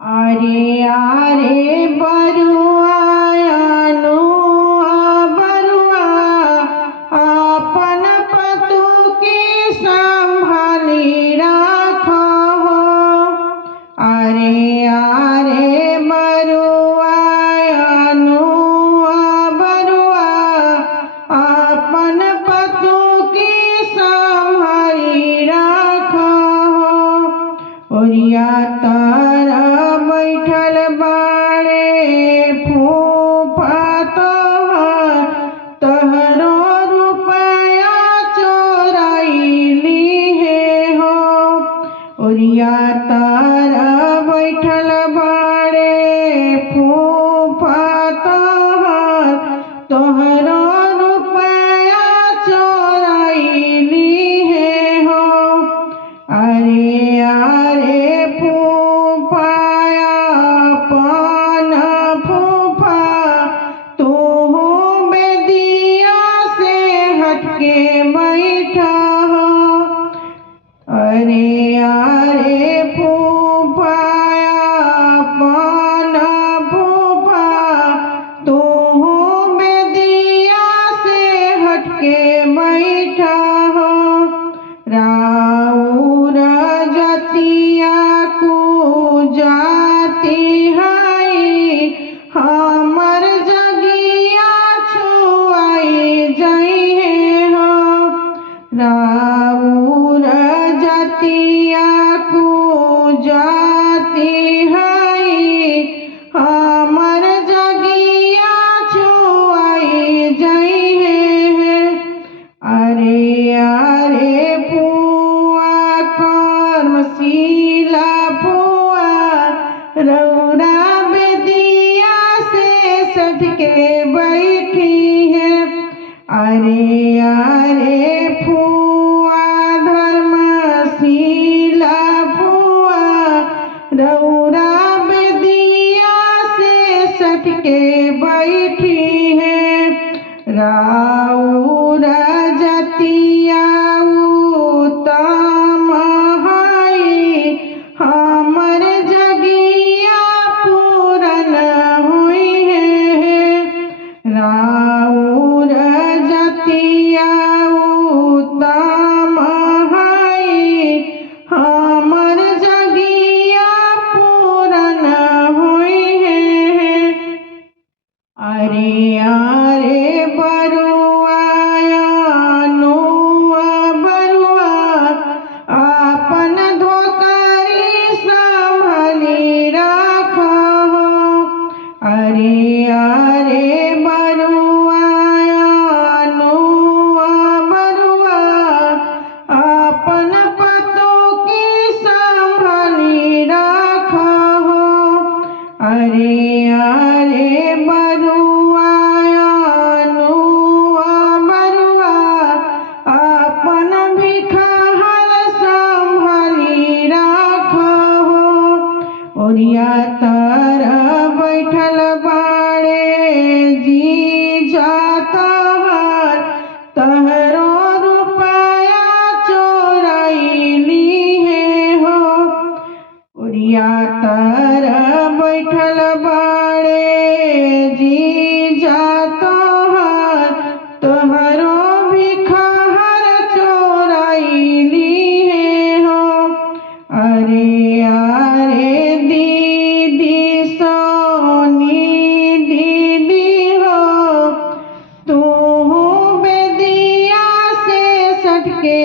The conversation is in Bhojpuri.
अरे आरे बरुआ आनो बरुआ अपन पतु के संभाली राखो। अरे आरे बरुआ आनो बरुआ अपन पतु के संभाली राखो। ओरिया तारा बैठल बाड़े फूफा तोहरो रुपया चोराइली है हो। ओरिया तारा बैठल बाड़े फूफा तोहरो रुपया चोराइली है हो। अरे आरे फूफाया पान फूफा तू बेदिया से हटके बैठा हो। अरे आरे फूफाया पान फूफा तू बेदिया से हटके बैठा हो। राउर जतिया को जाती है हमर जगिया छुआई जाइए हो। राउर जतिया को जाती है हमर जगिया छुआई जाइए। अरे आरे फुआ कर्मशीला फुआ रौरा बेदिया से सटके बैठी है। अरे आरे फुआ धर्मशीला फुआ रौरा बेदिया से सटके बैठी है। राउर जतिया उत्तम है हमर जगिया पूरन हुई है। राउर जतिया उत्तम है हमर जगिया पूरन हुई है। अरे आरे बरुआ आनो बरुआ अपन धोकारी संभाली राखो। अरे आरे बरुआ आनो बरुआ अपन पतु की संभाली राखो। अरे आरे बरुआ आनो बरुआ अपन भिखार संभाली राखो। ओरिया तारा बैठल बाड़े जी जातहर तहरो रुपया चोराइली है हो। ओरिया तारा बैठल बाड़े जी जातहर तोहरो भिखार चोराइली है हो। अरे आरे दीदी सोनी दीदी हो तू बेदिया से सटके